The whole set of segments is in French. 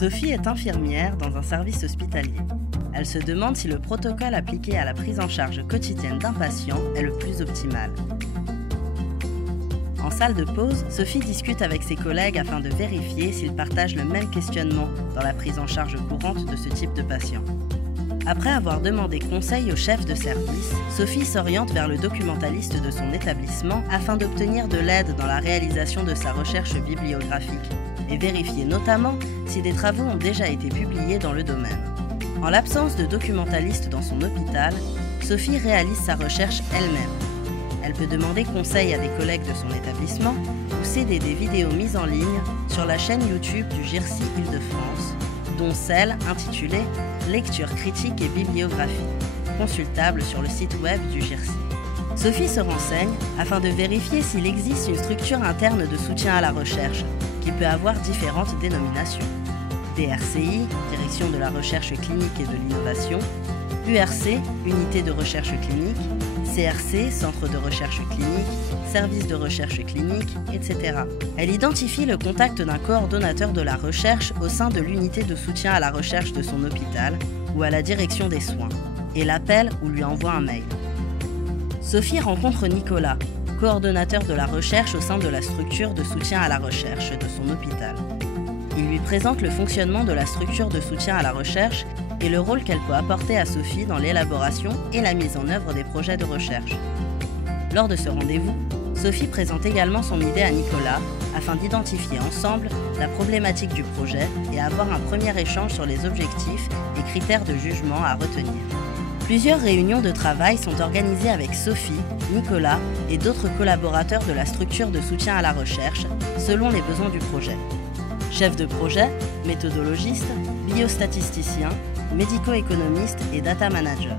Sophie est infirmière dans un service hospitalier. Elle se demande si le protocole appliqué à la prise en charge quotidienne d'un patient est le plus optimal. En salle de pause, Sophie discute avec ses collègues afin de vérifier s'ils partagent le même questionnement dans la prise en charge courante de ce type de patient. Après avoir demandé conseil au chef de service, Sophie s'oriente vers le documentaliste de son établissement afin d'obtenir de l'aide dans la réalisation de sa recherche bibliographique et vérifier notamment si des travaux ont déjà été publiés dans le domaine. En l'absence de documentaliste dans son hôpital, Sophie réalise sa recherche elle-même. Elle peut demander conseil à des collègues de son établissement ou céder des vidéos mises en ligne sur la chaîne YouTube du GIRSI Île-de-France, dont celle intitulée « Lecture critique et bibliographie », consultable sur le site web du GIRSI. Sophie se renseigne afin de vérifier s'il existe une structure interne de soutien à la recherche, qui peut avoir différentes dénominations. DRCI, Direction de la recherche clinique et de l'innovation, URC, Unité de recherche clinique, CRC, Centre de recherche clinique, Service de recherche clinique, etc. Elle identifie le contact d'un coordonnateur de la recherche au sein de l'unité de soutien à la recherche de son hôpital ou à la direction des soins, et l'appelle ou lui envoie un mail. Sophie rencontre Nicolas, coordonnateur de la recherche au sein de la structure de soutien à la recherche de son hôpital. Il lui présente le fonctionnement de la structure de soutien à la recherche et le rôle qu'elle peut apporter à Sophie dans l'élaboration et la mise en œuvre des projets de recherche. Lors de ce rendez-vous, Sophie présente également son idée à Nicolas afin d'identifier ensemble la problématique du projet et avoir un premier échange sur les objectifs et critères de jugement à retenir. Plusieurs réunions de travail sont organisées avec Sophie, Nicolas et d'autres collaborateurs de la structure de soutien à la recherche selon les besoins du projet. Chef de projet, méthodologiste, biostatisticien, médico-économiste et data manager.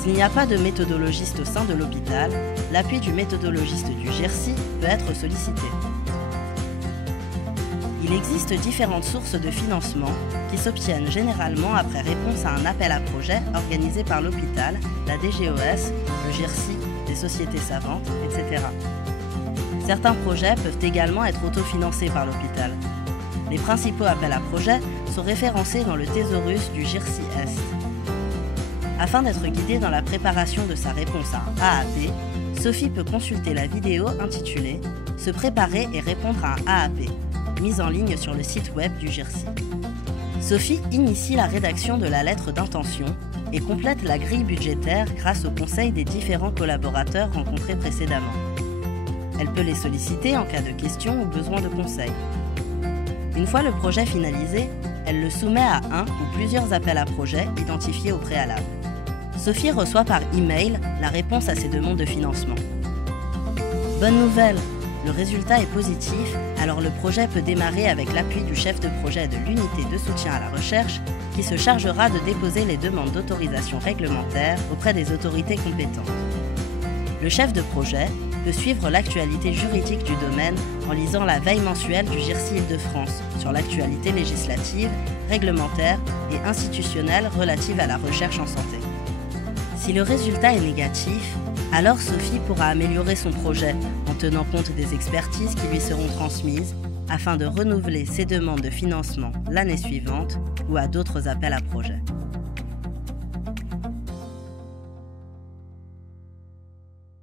S'il n'y a pas de méthodologiste au sein de l'hôpital, l'appui du méthodologiste du GIRSI peut être sollicité. Il existe différentes sources de financement qui s'obtiennent généralement après réponse à un appel à projet organisé par l'hôpital, la DGOS, le GIRSI, des sociétés savantes, etc. Certains projets peuvent également être autofinancés par l'hôpital. Les principaux appels à projets sont référencés dans le thésaurus du GIRSI Est. Afin d'être guidée dans la préparation de sa réponse à un AAP, Sophie peut consulter la vidéo intitulée « Se préparer et répondre à un AAP », mise en ligne sur le site web du GIRSI. Sophie initie la rédaction de la lettre d'intention et complète la grille budgétaire grâce au conseil des différents collaborateurs rencontrés précédemment. Elle peut les solliciter en cas de questions ou besoin de conseils. Une fois le projet finalisé, elle le soumet à un ou plusieurs appels à projets identifiés au préalable. Sophie reçoit par email la réponse à ses demandes de financement. Bonne nouvelle! Le résultat est positif, alors le projet peut démarrer avec l'appui du chef de projet de l'unité de soutien à la recherche qui se chargera de déposer les demandes d'autorisation réglementaire auprès des autorités compétentes. Le chef de projet peut suivre l'actualité juridique du domaine en lisant la veille mensuelle du GIRSI Île-de-France sur l'actualité législative, réglementaire et institutionnelle relative à la recherche en santé. Si le résultat est négatif, alors Sophie pourra améliorer son projet en tenant compte des expertises qui lui seront transmises afin de renouveler ses demandes de financement l'année suivante ou à d'autres appels à projets.